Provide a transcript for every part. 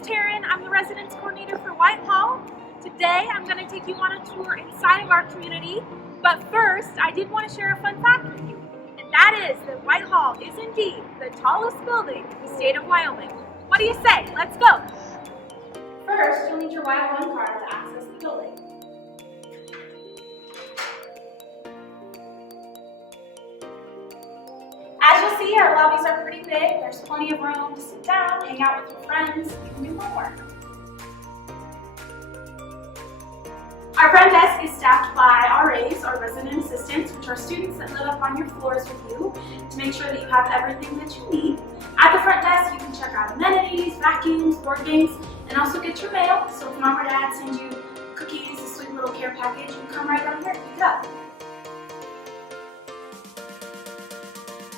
Taryn. I'm the residence coordinator for Whitehall. Today I'm going to take you on a tour inside of our community, but first I did want to share a fun fact with you, and that is that Whitehall is indeed the tallest building in the state of Wyoming. What do you say? Let's go! First, you'll need your Y1 card to access the building. As you'll see, our lobbies are pretty big. There's plenty of room to sit down, hang out with your friends, you can do homework. Our front desk is staffed by RAs, or resident assistants, which are students that live up on your floors with you to make sure that you have everything that you need. At the front desk, you can check out amenities, vacuums, board games, and also get your mail. So if mom or dad sends you cookies, a sweet little care package, you can come right down here and pick it up.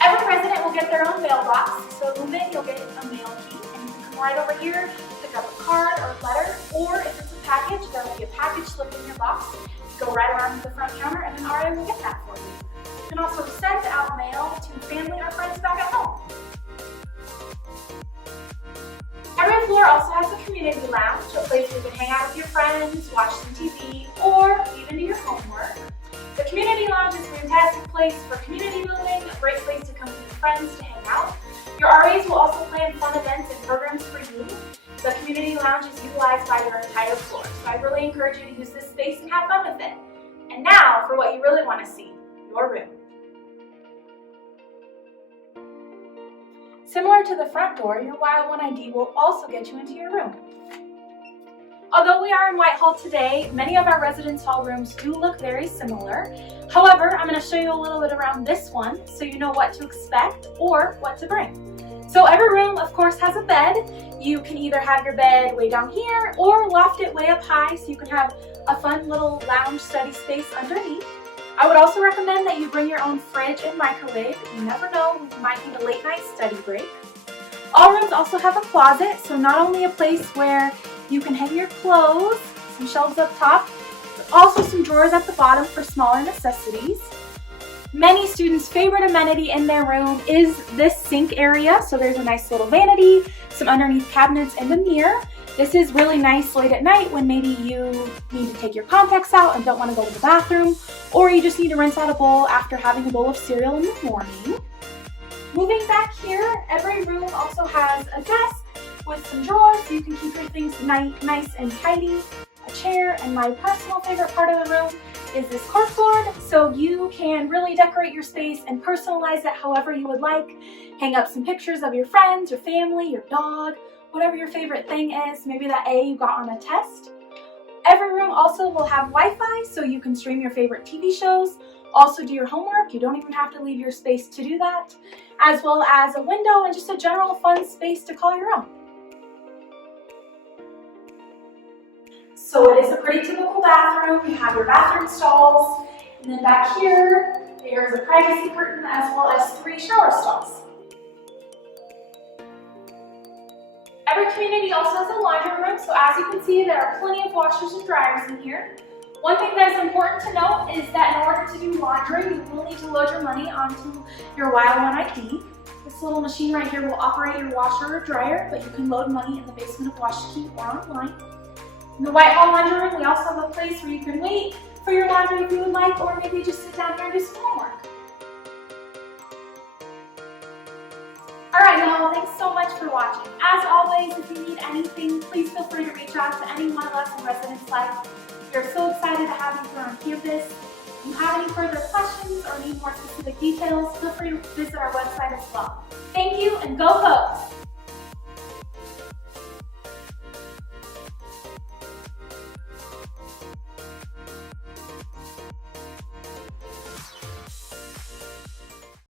Every resident will get their own mailbox, so move in, you'll get a mail key, and you can come right over here, pick up a card or letter, or if it's a package, there will be a package slip in your box. You go right around to the front counter, and an RA will get that for you. You can also send out mail to family or friends back at home. Every floor also has a community lounge, a place where you can hang out with your friends, watch some TV, or even do your homework. The community lounge is a fantastic place for community building, a great place to come with your friends to hang out. Your RAs will also plan fun events and programs for you. The community lounge is utilized by your entire floor, so I really encourage you to use this space and have fun with it. And now for what you really want to see, your room. Similar to the front door, your Y1 ID will also get you into your room. Although we are in Whitehall today, many of our residence hall rooms do look very similar. However, I'm going to show you a little bit around this one so you know what to expect or what to bring. So every room, of course, has a bed. You can either have your bed way down here or loft it way up high so you can have a fun little lounge study space underneath. I would also recommend that you bring your own fridge and microwave. You never know, you might need a late night study break. All rooms also have a closet, so not only a place where you can hang your clothes, some shelves up top, but also some drawers at the bottom for smaller necessities. Many students' favorite amenity in their room is this sink area, so there's a nice little vanity, some underneath cabinets, and a mirror. This is really nice late at night when maybe you need to take your contacts out and don't want to go to the bathroom, or you just need to rinse out a bowl after having a bowl of cereal in the morning. Moving back here, every room also has a desk with some drawers so you can keep your things nice and tidy, a chair, and my personal favorite part of the room is this corkboard, so you can really decorate your space and personalize it however you would like. Hang up some pictures of your friends, your family, your dog, whatever your favorite thing is, maybe that A you got on a test. Every room also will have Wi-Fi so you can stream your favorite TV shows, also do your homework. You don't even have to leave your space to do that, as well as a window and just a general fun space to call your own. So it is a pretty typical bathroom. You have your bathroom stalls, and then back here, there's a privacy curtain as well as 3 shower stalls. Every community also has a laundry room, so as you can see, there are plenty of washers and dryers in here. One thing that is important to note is that in order to do laundry, you will need to load your money onto your Y1 ID. This little machine right here will operate your washer or dryer, but you can load money in the basement of Wash Keep or online. In the Whitehall laundry room, we also have a place where you can wait for your laundry if you would like, or maybe just sit down here and do some homework. Alright y'all, thanks so much for watching. As always, if you need anything, please feel free to reach out to any one of us in Residence Life. We are so excited to have you here on campus. If you have any further questions or need more specific details, feel free to visit our website as well. Thank you, and go Pokes!